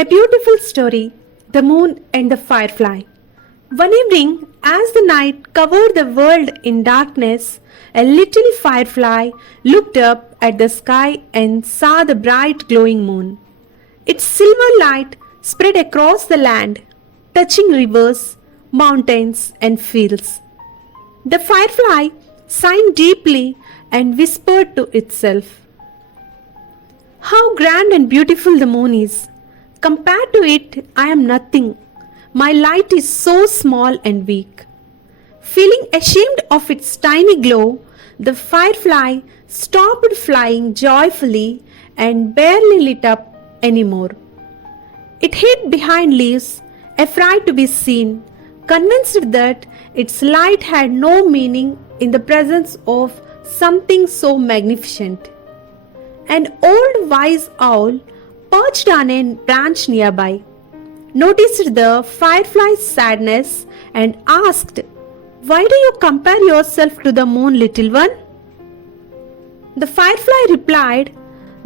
A beautiful story, The Moon and the Firefly. One evening, as the night covered the world in darkness, a little firefly looked up at the sky and saw the bright glowing moon. Its silver light spread across the land, touching rivers, mountains, and fields. The firefly sighed deeply and whispered to itself, "How grand and beautiful the moon is! Compared to it, I am nothing. My light is so small and weak." Feeling ashamed of its tiny glow, the firefly stopped flying joyfully and barely lit up anymore. It hid behind leaves, afraid to be seen, convinced that its light had no meaning in the presence of something so magnificent. An old wise owl, perched on a branch nearby, noticed the firefly's sadness and asked, "Why do you compare yourself to the moon, little one?" The firefly replied,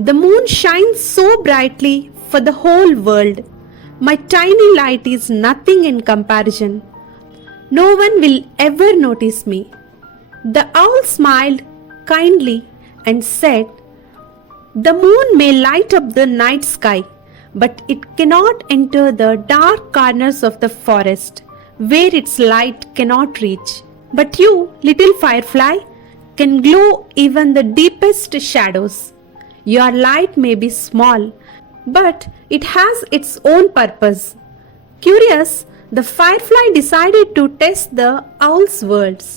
"The moon shines so brightly for the whole world. My tiny light is nothing in comparison. No one will ever notice me." The owl smiled kindly and said, "The moon may light up the night sky, but it cannot enter the dark corners of the forest where its light cannot reach. But you, little firefly, can glow even the deepest shadows. Your light may be small, but it has its own purpose." Curious, the firefly decided to test the owl's words.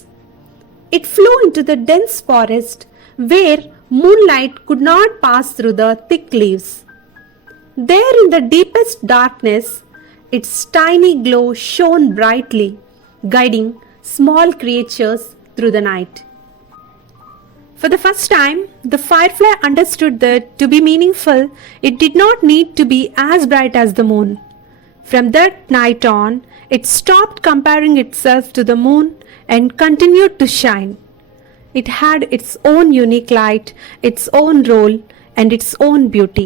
It flew into the dense forest where moonlight could not pass through the thick leaves. There in the deepest darkness, its tiny glow shone brightly, guiding small creatures through the night. For the first time, the firefly understood that to be meaningful, it did not need to be as bright as the moon. From that night on, it stopped comparing itself to the moon and continued to shine. It had its own unique light, its own role, and its own beauty.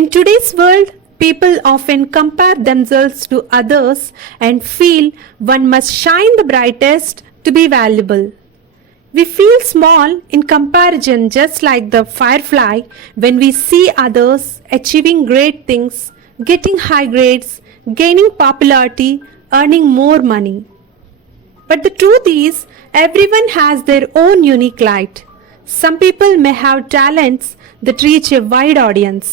In today's world, people often compare themselves to others and feel one must shine the brightest to be valuable. We feel small in comparison, just like the firefly, when we see others achieving great things, getting high grades, gaining popularity, earning more money. But the truth is, everyone has their own unique light. Some people may have talents that reach a wide audience,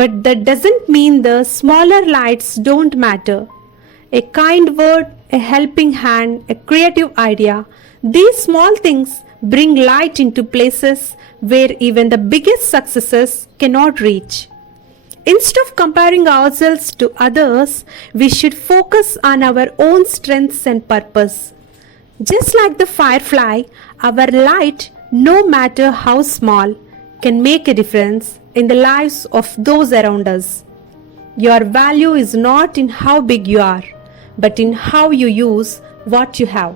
but that doesn't mean the smaller lights don't matter. A kind word, a helping hand, a creative idea, these small things bring light into places where even the biggest successes cannot reach. Instead of comparing ourselves to others, we should focus on our own strengths and purpose. Just like the firefly, our light, no matter how small, can make a difference in the lives of those around us. Your value is not in how big you are, but in how you use what you have.